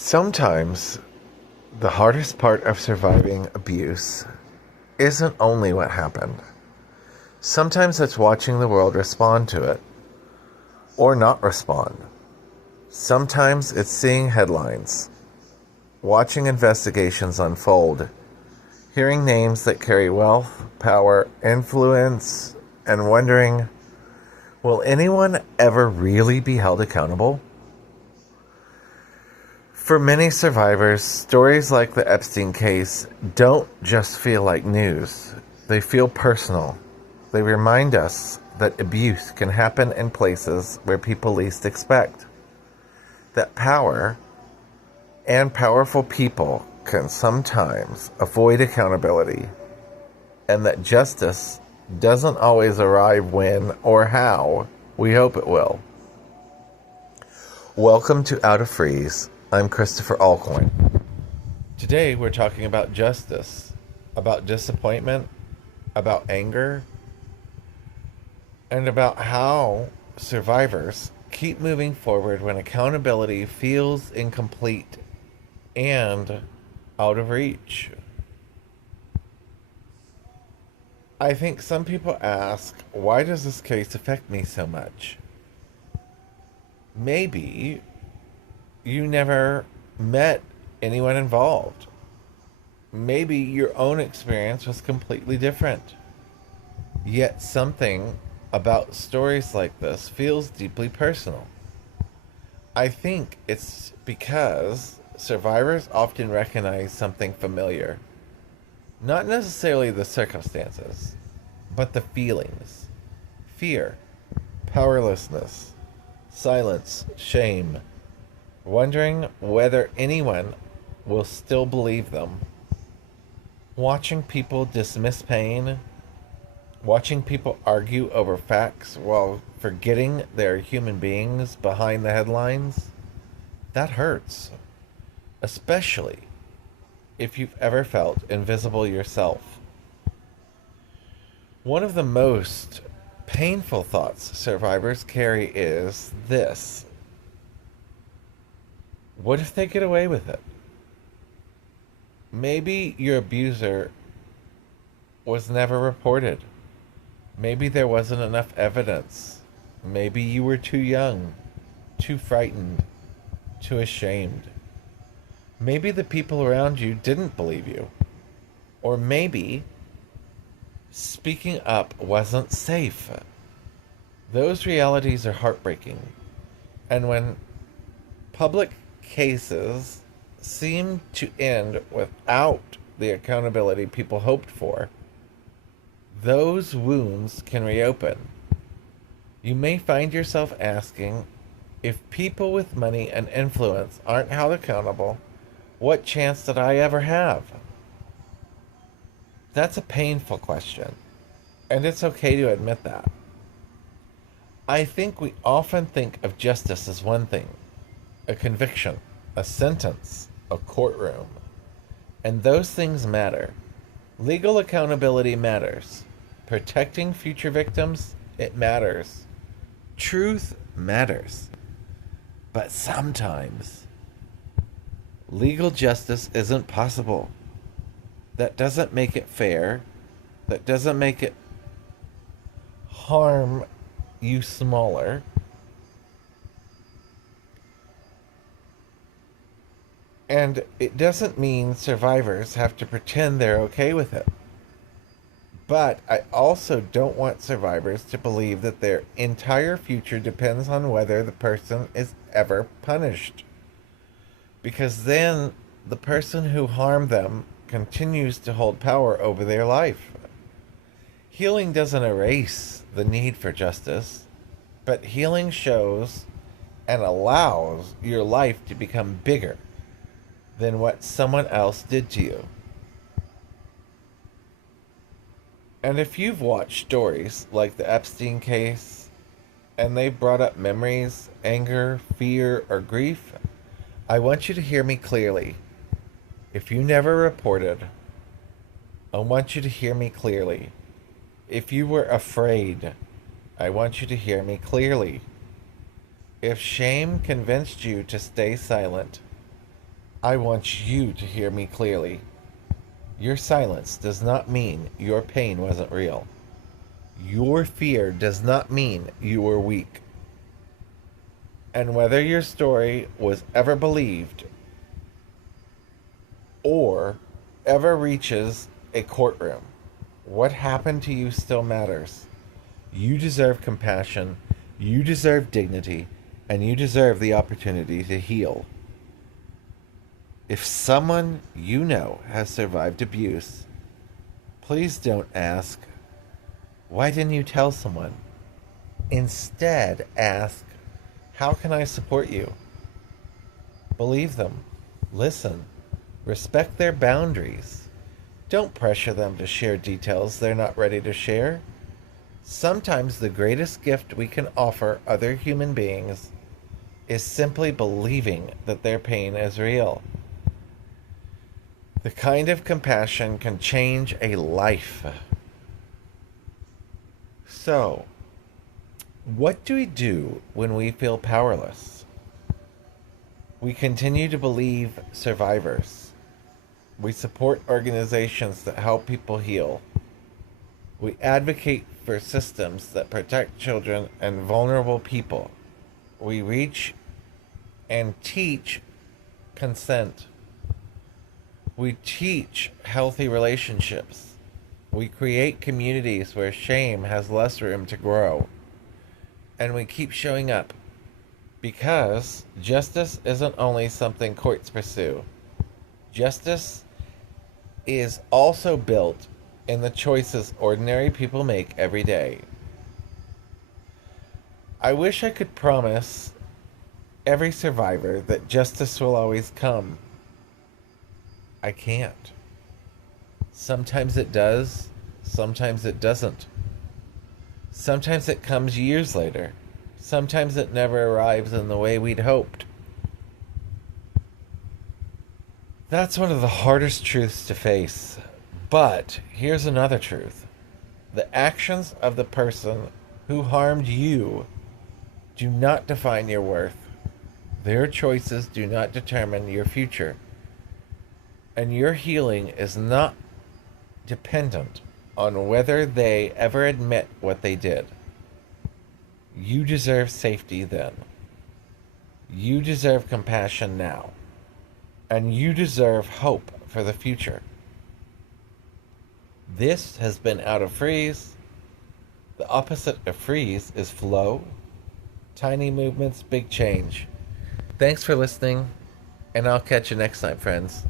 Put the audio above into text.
Sometimes the hardest part of surviving abuse isn't only what happened. Sometimes it's watching the world respond to it or not respond. Sometimes it's seeing headlines, watching investigations unfold, hearing names that carry wealth, power, influence, and wondering, will anyone ever really be held accountable? For many survivors, stories like the Epstein case don't just feel like news. They feel personal. They remind us that abuse can happen in places where people least expect. That power and powerful people can sometimes avoid accountability. And that justice doesn't always arrive when or how we hope it will. Welcome to Out of Freeze. I'm Christopher Allcorn. Today we're talking about justice, about disappointment, about anger, and about how survivors keep moving forward when accountability feels incomplete and out of reach. I think some people ask, why does this case affect me so much? Maybe you never met anyone involved. Maybe your own experience was completely different. Yet something about stories like this feels deeply personal. I think it's because survivors often recognize something familiar. Not necessarily the circumstances, but the feelings. Fear, powerlessness, silence, shame, wondering whether anyone will still believe them. Watching people dismiss pain, watching people argue over facts while forgetting they're human beings behind the headlines, that hurts. Especially if you've ever felt invisible yourself. One of the most painful thoughts survivors carry is this: what if they get away with it? Maybe your abuser was never reported. Maybe there wasn't enough evidence. Maybe you were too young, too frightened, too ashamed. Maybe the people around you didn't believe you. Or maybe speaking up wasn't safe. Those realities are heartbreaking. And when public cases seem to end without the accountability people hoped for, those wounds can reopen. You may find yourself asking, if people with money and influence aren't held accountable, what chance did I ever have? That's a painful question, and it's okay to admit that. I think we often think of justice as one thing: a conviction, a sentence, a courtroom. And those things matter. Legal accountability matters. Protecting future victims, it matters. Truth matters. But sometimes legal justice isn't possible. That doesn't make it fair. That doesn't make it harm you smaller. And it doesn't mean survivors have to pretend they're okay with it. But I also don't want survivors to believe that their entire future depends on whether the person is ever punished. Because then the person who harmed them continues to hold power over their life. Healing doesn't erase the need for justice, but healing shows and allows your life to become bigger than what someone else did to you. And if you've watched stories like the Epstein case, and they've brought up memories, anger, fear, or grief, I want you to hear me clearly. If you never reported, I want you to hear me clearly. If you were afraid, I want you to hear me clearly. If shame convinced you to stay silent, I want you to hear me clearly. Your silence does not mean your pain wasn't real. Your fear does not mean you were weak. And whether your story was ever believed or ever reaches a courtroom, what happened to you still matters. You deserve compassion, you deserve dignity, and you deserve the opportunity to heal. If someone you know has survived abuse, please don't ask, why didn't you tell someone? Instead, ask, how can I support you? Believe them. Listen. Respect their boundaries. Don't pressure them to share details they're not ready to share. Sometimes the greatest gift we can offer other human beings is simply believing that their pain is real. The kind of compassion can change a life. So, what do we do when we feel powerless? We continue to believe survivors. We support organizations that help people heal. We advocate for systems that protect children and vulnerable people. We reach and teach consent. We teach healthy relationships. We create communities where shame has less room to grow. And we keep showing up. Because justice isn't only something courts pursue. Justice is also built in the choices ordinary people make every day. I wish I could promise every survivor that justice will always come. I can't. Sometimes it does, sometimes it doesn't. Sometimes it comes years later. Sometimes it never arrives in the way we'd hoped. That's one of the hardest truths to face. But here's another truth. The actions of the person who harmed you do not define your worth. Their choices do not determine your future. And your healing is not dependent on whether they ever admit what they did. You deserve safety then. You deserve compassion now. And you deserve hope for the future. This has been Out of Freeze. The opposite of freeze is flow. Tiny movements, big change. Thanks for listening, and I'll catch you next time, friends.